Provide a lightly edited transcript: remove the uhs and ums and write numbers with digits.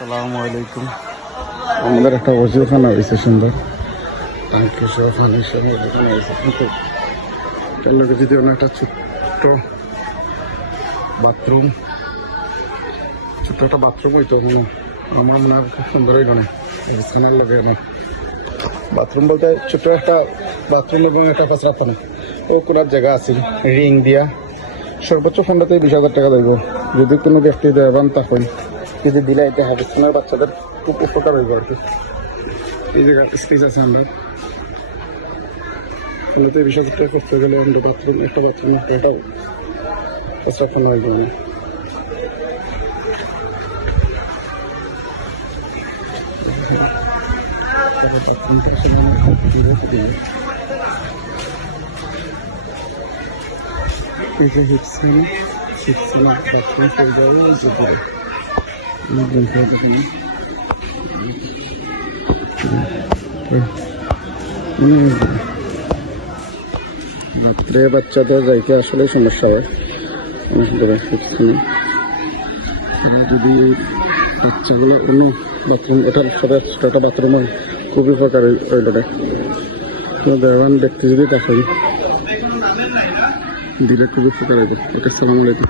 আসসালামু আলাইকুম। আমাদের একটা ওজুখানা হয়েছে সুন্দর, টাঙ্কি সহ পানি সহ ওজুখানা হয়েছে, কিন্তু তার লোকে যদি একটা ছোট্ট বাথরুম হইতো আমার মনে হয় খুব সুন্দর হইল না। ওখানের লোকে বাথরুম বলতে ছোট্ট একটা বাথরুম এবং একটা কচরাখানা ও কোনার জায়গা আছে রিং দিয়া সর্বোচ্চ 15,000-20,000 টাকা দেব। যদি কোনো ব্যক্তি দেবেন তখন যদি দিলে এটা হাফিস্তানের বাচ্চাদের খুব উপকার হইব আর কি। এই জায়গার স্পেস আছে আমরা 15,000-20,000 টাকা করতে গেলে আমরা বাথরুম একটা এটাও কচরাখানা হয়ে যাবে। এটা হিপসিনা বাথরুম পেয়ে যাবে ওই যে বাচ্চাদের যাইতে আসলে সমস্যা হয় যদি বাচ্চাগুলো অন্য বাথরুম এটার সাথে একটা বাথরুম হয় খুবই উপকার হইল না। দেওয়ান ব্যক্তি যদি তখন দিলে খুব উপকার হইবে। এটা কেমন লাগে